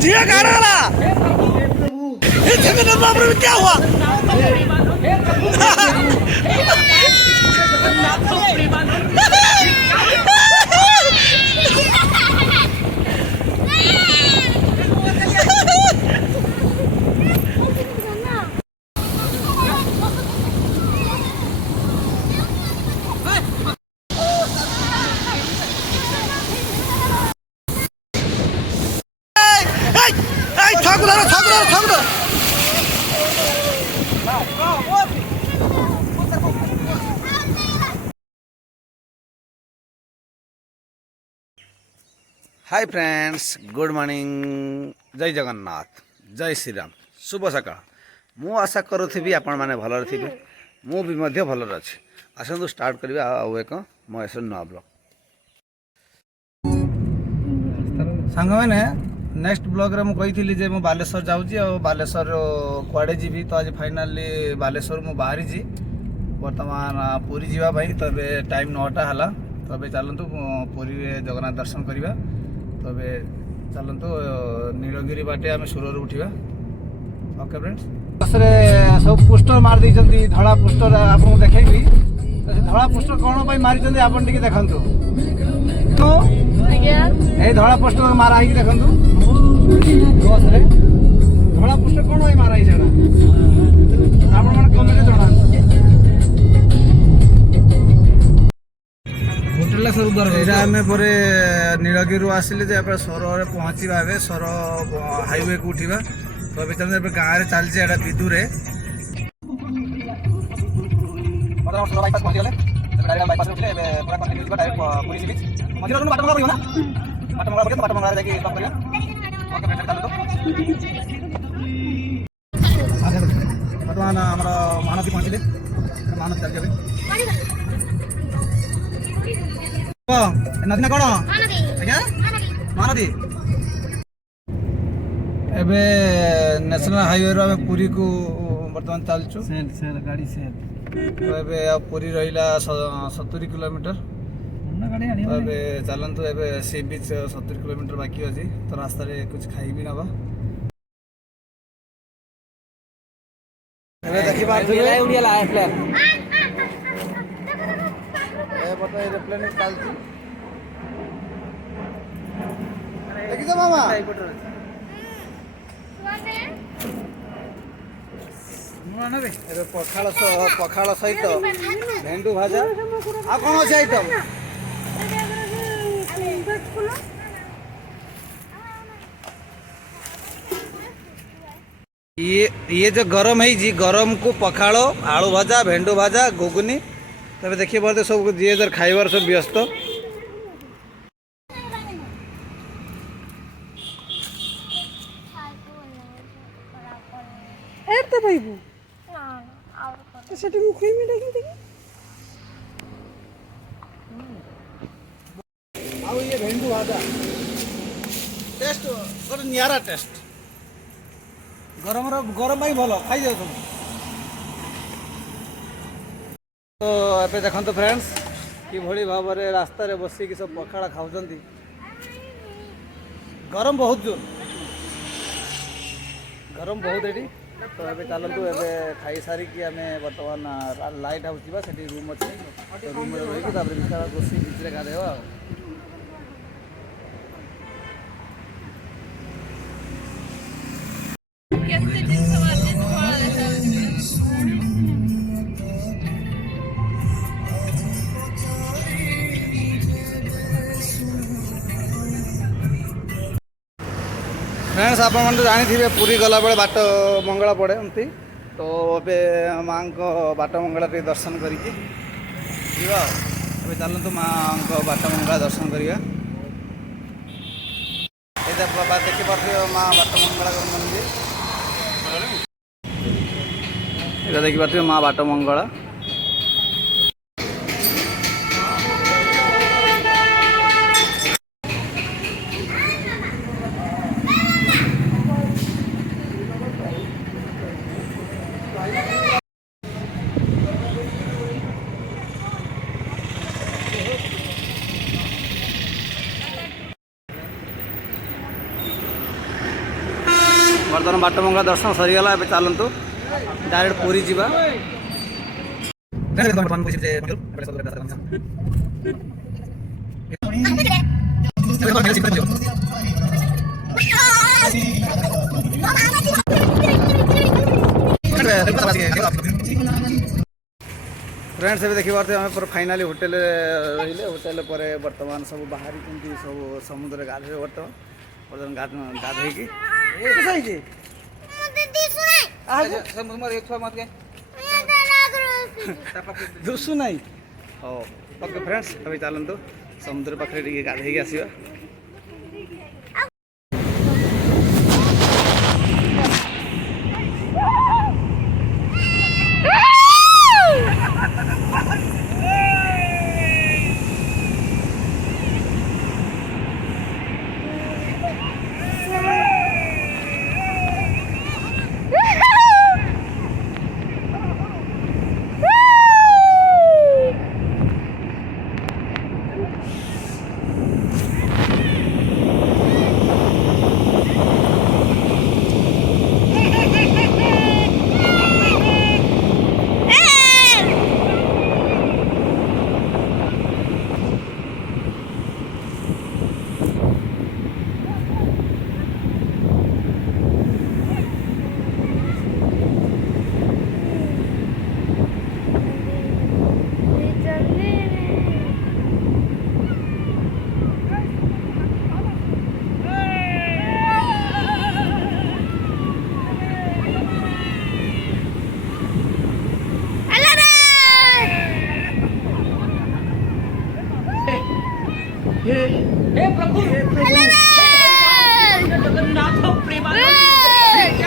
जिया गारा जगन्नाथ बाबू में क्या हुआ? Thakur Thakur Thakur hi friends, good morning, जय जगन्नाथ, जय श्री राम, शुभ सकाळ। मु आशा करुथि आपण मैंने भलर थे, मु भी मध्य भलर अच्छे। आसतु स्टार्ट करवा आउ एक महेश नुआ ब्लॉग। सांग मैंने नेक्स्ट ब्लॉग रे मु कही जे मु बालेश्वर जाऊँगी और बालेश्वर कुआड़े जीवी। तो आज फाइनाली बालेश्वर मु बाहरी जी बर्तमान पुरी जावाई। तो टाइम 9टा है। तो चलतु पुरी जगन्नाथ दर्शन करवा। तो चलतु नीलगिरी बाटे आम सुरर उठा। ओके फ्रेंड्स, सब पोस्टर मार दी धड़ा पोस्टर आपको देखी। धड़ा पोस्टर कौन पर मारी आप देखु ये धड़ा पोस्टर मारा ही देखु बस रे धड़ा पोस्टर कौन भाई मारा ही आप कमेंट जना आम नीलगिरी आसिले सर पहुँचा सर हाईवे को उठा। तो अभी चलते गाँव में चलती विदुरे बर्तमान आम महानदी पहुँचले महानदी चलते नदी ना कौन आज्ञा महानदी एबे नेशनल हाईवे रो पुरी को बर्तमान चलचु गाड़ी से। तो एबे पुरी रहिला 70 किलोमीटर। तो एबे चलतु एबे सी बीच 70 किलोमीटर बाकी अच्छी। तो रास्ता रे कुछ खाई भी नवा एबे देखि पारथुले उड़िया ला एयरप्लेन ए बता एयरप्लेन चलची देखि जा मामा पखाड़ सहित भेंडू भाजा आ कौन अच्छे आइटम ये जो गरम है गरम को पखाड़ आलू भाजा भेंडू भाजा घुगुनी। तब देखिए बोलते सब जी इधर खाइबार सब व्यस्त। ये भेंडू भाजा टेस्ट गोटे निरा टेस्ट गरम गरम भल खाई जाओ। तो ये देखो तो फ्रेंड्स कि भाव में रास्ता रे बसिक सब पखाड़ा खाऊं। गरम बहुत जोर गरम बहुत ये। तो ये चलतु ए खाई सारिकी आम बर्तमान लाइट हाउस जावा से रूम अच्छे। तो रूम रही विशाल बस बीच गाधेवा। फ्रेंड्स आप जानी थे पुरी गला बेले बाट मंगला पड़े एमती। तो ए माँ को बाट मंगला दर्शन करके चलतु माँ को बाट मंगला दर्शन करवा। देखी पारे माँ बाट मंगला मंदिर ये देखी पारे माँ बाट मंगला। बर्तमान बाटमंगला दर्शन सरीगला ए चलतु डायरेक्ट पुरी जीवा फ्रेंड्स अभी देखी पारे आम पूरा फाइनाली होटेल रही होटेल पर बर्तमान सब बाहरी सब समुद्र गाधे बर्तमान बर्तमान गाधे दुसु ना हाँ ओके फ्रेंड्स अभी चलतु समुद्र पाखे गाधे आसवा हे प्रभु जगन्नाथ प्रेमानंद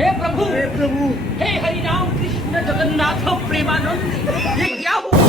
हे प्रभु हे हरि राम कृष्ण जगन्नाथ प्रेमानंद ये क्या हुआ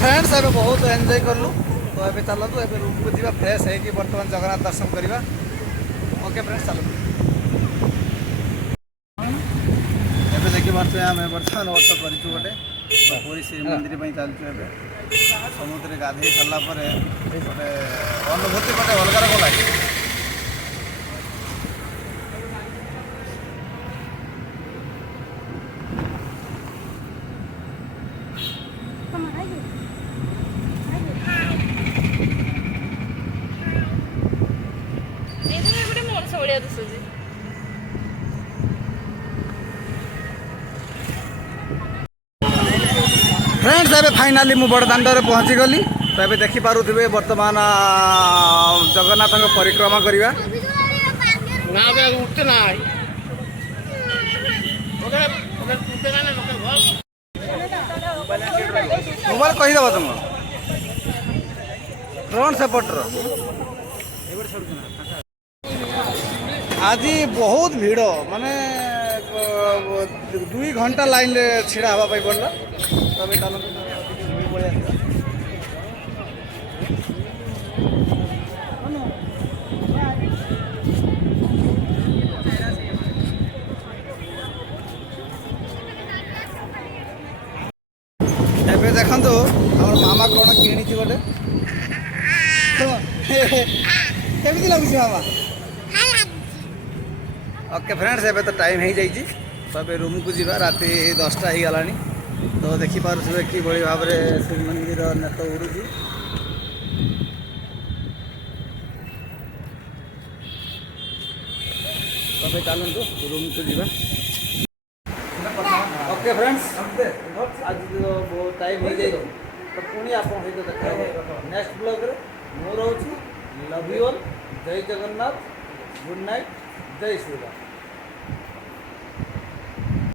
फ्रेंड्स एबे बहुत एंजॉय करलु तो एबे चलतु एबे रूम को जीवा फ्रेश है कि वर्तमान जगन्नाथ दर्शन करवा ओके फ्रेंड्स चलतु एबे देखि पारछे आमे वर्तमान ऑटो करिछु गोटे पुरी श्री मंदिर पई चलछु एबे समुद्र गाधे सरला परे गोटे अनुभूति गोटे अलग रकम लागे फ्रेंड्स एबे फाइनाली मु बड़दाण्डे पहुँची गली तो ये देखिपे बर्तमान जगन्नाथ परिक्रमा करवा मोबाइल कहीदेव तुम फ्रंट सेपटर आज बहुत भीड़ माने 2 घंटा लाइन छिड़ा हवा पड़ला तबे एबे देखंतु हमर मामा कोन किणी छी गोटे केमिति लागुछि मामा ओके फ्रेंड्स एबे तो टाइम हो जाइए तो ए रूम को जीवा राति 10टा हो गलानी तो देखिपे कि भाई भाव में श्रीमंदिर नेत उड़ूँ तबे चलतु रूम को जीवा ओके फ्रेंड्स आज तो बहुत टाइम हो जाए तो पुणी आप देखा नेक्स्ट ब्लॉग रे मु रोची लव यू ऑल जय जगन्नाथ गुड नाइट जय श्री राम।